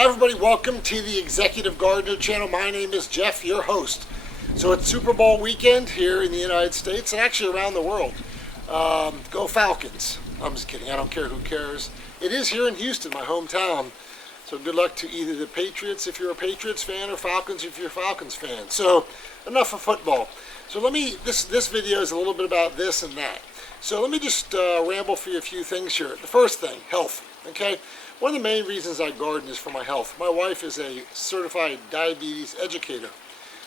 Hi everybody, welcome to the Executive Gardener channel. My name is Jeff, your host. So it's Super Bowl weekend here in the United States and actually around the world. Go Falcons. I'm just kidding, I don't care who cares. It is here in Houston, my hometown. So good luck to either the Patriots if you're a Patriots fan or Falcons if you're a Falcons fan. So enough of football. So this video is a little bit about this and that. So let me just ramble for you a few things here. The first thing, health, okay? One of the main reasons I garden is for my health. My wife is a certified diabetes educator,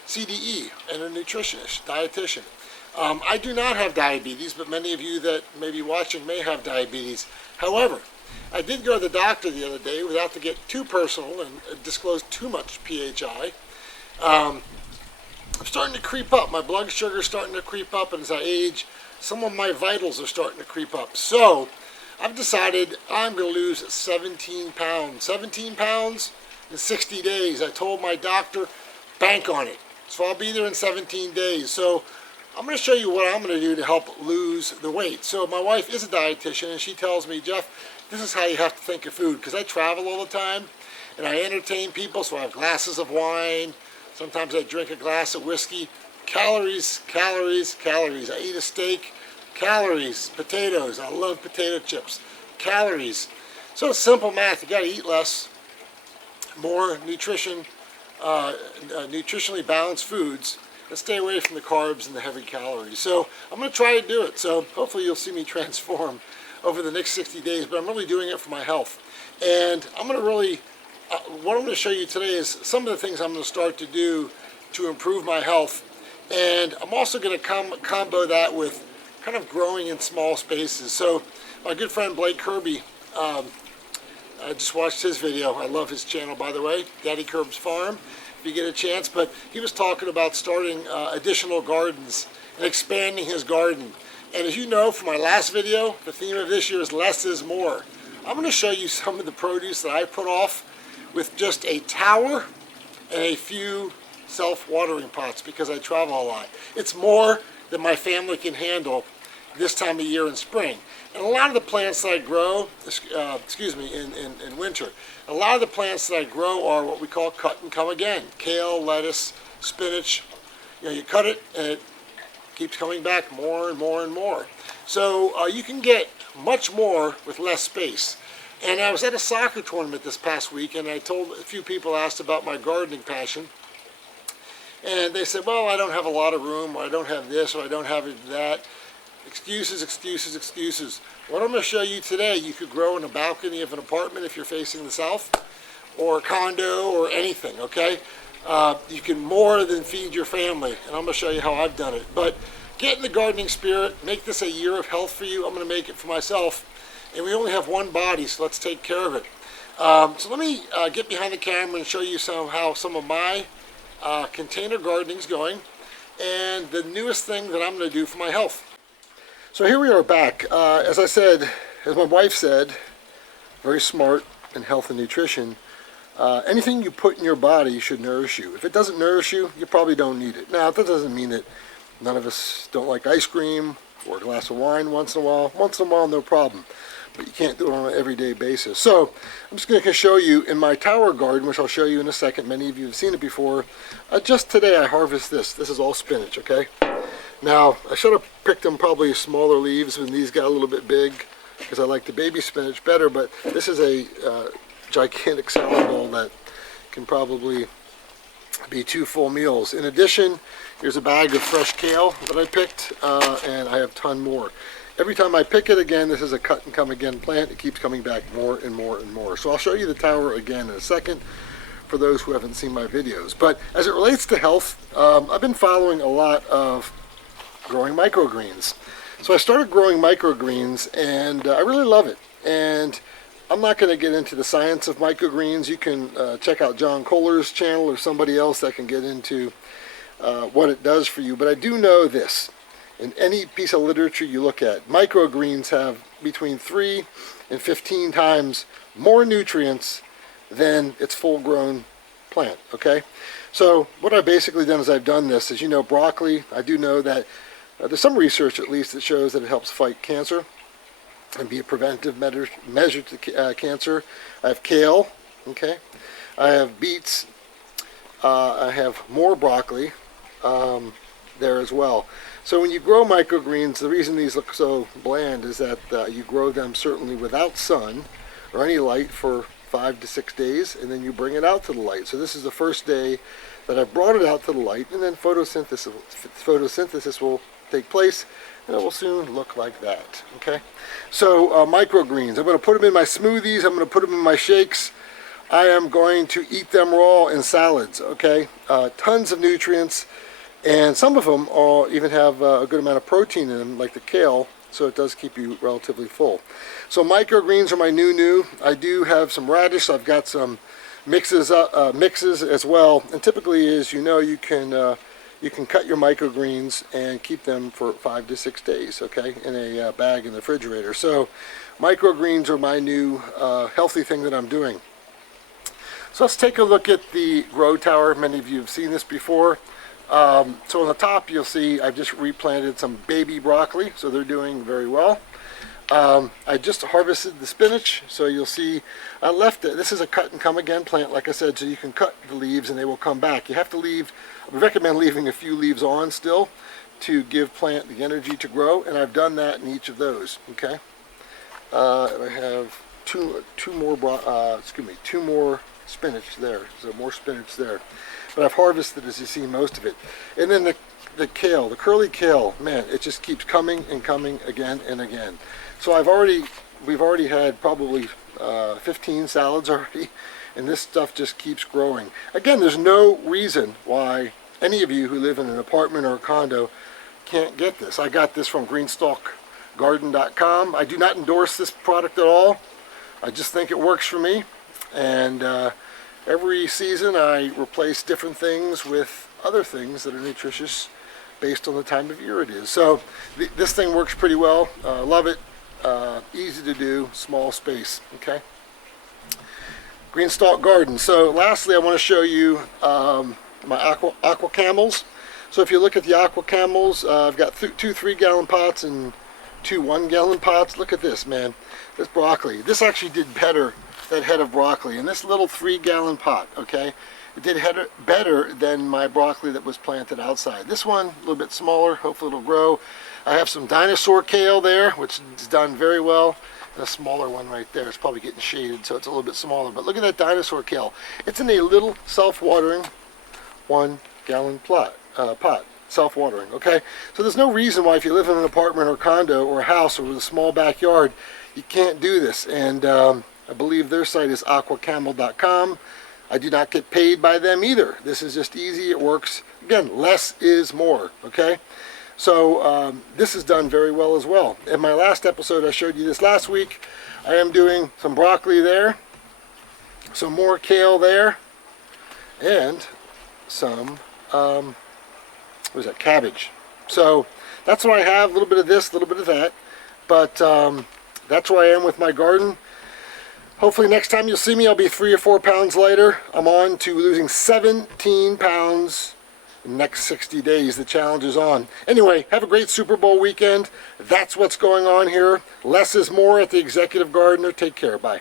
CDE, and a nutritionist, dietitian. I do not have diabetes, but many of you that may be watching may have diabetes. However, I did go to the doctor the other day without to get too personal and disclose too much PHI. I'm starting to creep up. My blood sugar is starting to creep up, and as I age, some of my vitals are starting to creep up. So I've decided I'm going to lose 17 pounds. 17 pounds in 60 days. I told my doctor, bank on it. So I'll be there in 17 days. So I'm going to show you what I'm going to do to help lose the weight. So my wife is a dietitian, and she tells me, Jeff, this is how you have to think of food. Because I travel all the time, and I entertain people, so I have glasses of wine. Sometimes I drink a glass of whiskey. Calories, calories, calories. I eat a steak. Calories, potatoes, I love potato chips, calories. So it's simple math, you gotta eat less, more nutrition, nutritionally balanced foods, and stay away from the carbs and the heavy calories. So I'm gonna try to do it, so hopefully you'll see me transform over the next 60 days, but I'm really doing it for my health. And I'm gonna really, what I'm gonna show you today is some of the things I'm gonna start to do to improve my health. And I'm also gonna combo that with kind of growing in small spaces. So my good friend Blake Kirby, I just watched his video. I love his channel, by the way, Daddy Kerb's Farm, if you get a chance. But he was talking about starting additional gardens and expanding his garden. And as you know from my last video, the theme of this year is less is more. I'm going to show you some of the produce that I put off with just a tower and a few self-watering pots because I travel a lot. It's more than my family can handle this time of year in spring. And a lot of the plants that I grow, in winter, a lot of the plants that I grow are what we call cut and come again. Kale, lettuce, spinach. You know, you cut it and it keeps coming back more and more and more. So you can get much more with less space. And I was at a soccer tournament this past week, and I told a few people, asked about my gardening passion. And they said, well, I don't have a lot of room, or I don't have this, or I don't have that. Excuses, excuses, excuses. What I'm going to show you today, you could grow in a balcony of an apartment if you're facing the south, or a condo, or anything, okay? You can more than feed your family, and I'm going to show you how I've done it. But get in the gardening spirit, make this a year of health for you. I'm going to make it for myself. And we only have one body, so let's take care of it. So let me get behind the camera and show you how some of my container gardening is going, and the newest thing that I'm going to do for my health. So here we are back. As I said, as my wife said, very smart in health and nutrition, anything you put in your body should nourish you. If it doesn't nourish you, you probably don't need it. Now, that doesn't mean that none of us don't like ice cream or a glass of wine once in a while. Once in a while, no problem. But you can't do it on an everyday basis. So I'm just going to show you in my tower garden, which I'll show you in a second. Many of you have seen it before. Just today I harvest this. This is all spinach, okay? Now, I should have picked them probably smaller leaves when these got a little bit big because I like the baby spinach better, but this is a gigantic salad bowl that can probably be 2 full meals. In addition, here's a bag of fresh kale that I picked, and I have a ton more. Every time I pick it again, this is a cut and come again plant. It keeps coming back more and more and more. So I'll show you the tower again in a second for those who haven't seen my videos. But as it relates to health, I've been following a lot of growing microgreens. So I started growing microgreens, and I really love it. And I'm not going to get into the science of microgreens. You can check out John Kohler's channel or somebody else that can get into what it does for you. But I do know this. In any piece of literature you look at, microgreens have between 3 and 15 times more nutrients than its full-grown plant, okay? So what I've basically done is I've done this. As you know, broccoli, I do know that there's some research at least that shows that it helps fight cancer and be a preventive measure to cancer. I have kale, okay? I have beets. I have more broccoli there as well. So when you grow microgreens, the reason these look so bland is that you grow them certainly without sun or any light for 5 to 6 days, and then you bring it out to the light. So this is the first day that I've brought it out to the light, and then photosynthesis will take place, and it will soon look like that. Okay, so microgreens, I'm going to put them in my smoothies, I'm going to put them in my shakes, I am going to eat them raw in salads. Okay, tons of nutrients, and some of them even have a good amount of protein in them, like the kale, so it does keep you relatively full. So microgreens are my new. I do have some radish. I've got some mixes as well. And typically, as you know, you can cut your microgreens and keep them for 5 to 6 days, okay, in a bag in the refrigerator. So microgreens are my new healthy thing that I'm doing. So let's take a look at the grow tower. Many of you have seen this before. So on the top you'll see I've just replanted some baby broccoli, so they're doing very well. I just harvested the spinach, so you'll see I left it. This is a cut and come again plant, like I said, so you can cut the leaves and they will come back. You have to leave, I recommend leaving a few leaves on still to give plant the energy to grow, and I've done that in each of those. Okay, I have two more spinach there, so more spinach there. But I've harvested, as you see, most of it. And then the kale, the curly kale, man, it just keeps coming and coming again and again. So we've already had probably 15 salads already, and this stuff just keeps growing. Again, there's no reason why any of you who live in an apartment or a condo can't get this. I got this from greenstalkgarden.com. I do not endorse this product at all. I just think it works for me, and every season I replace different things with other things that are nutritious based on the time of year it is. So this thing works pretty well. Love it. Easy to do, small space. Okay. Greenstalk Garden. So lastly, I want to show you my aqua camels. So if you look at the aqua camels, I've got 2 3-gallon pots and 2 1-gallon pots. Look at this, man. This broccoli. This actually did better, that head of broccoli, in this little 3-gallon pot. Okay, it did better than my broccoli that was planted outside. This one a little bit smaller. Hopefully it'll grow. I have some dinosaur kale there, which is done very well, and a smaller one right there. It's probably getting shaded, so it's a little bit smaller. But look at that dinosaur kale. It's in a little self-watering 1-gallon pot. Self-watering. Okay, so there's no reason why, if you live in an apartment or condo or a house or with a small backyard, you can't do this. And I believe their site is aquacamel.com. I do not get paid by them either. This is just easy. It works. Again, less is more. Okay, so this is done very well as well. In my last episode, I showed you this last week. I am doing some broccoli there, some more kale there, and some what is that, cabbage. So that's what I have. A little bit of this, a little bit of that, but that's where I am with my garden. Hopefully next time you'll see me, I'll be 3 or 4 pounds lighter. I'm on to losing 17 pounds in the next 60 days. The challenge is on. Anyway, have a great Super Bowl weekend. That's what's going on here. Less is more at the Executive Gardener. Take care. Bye.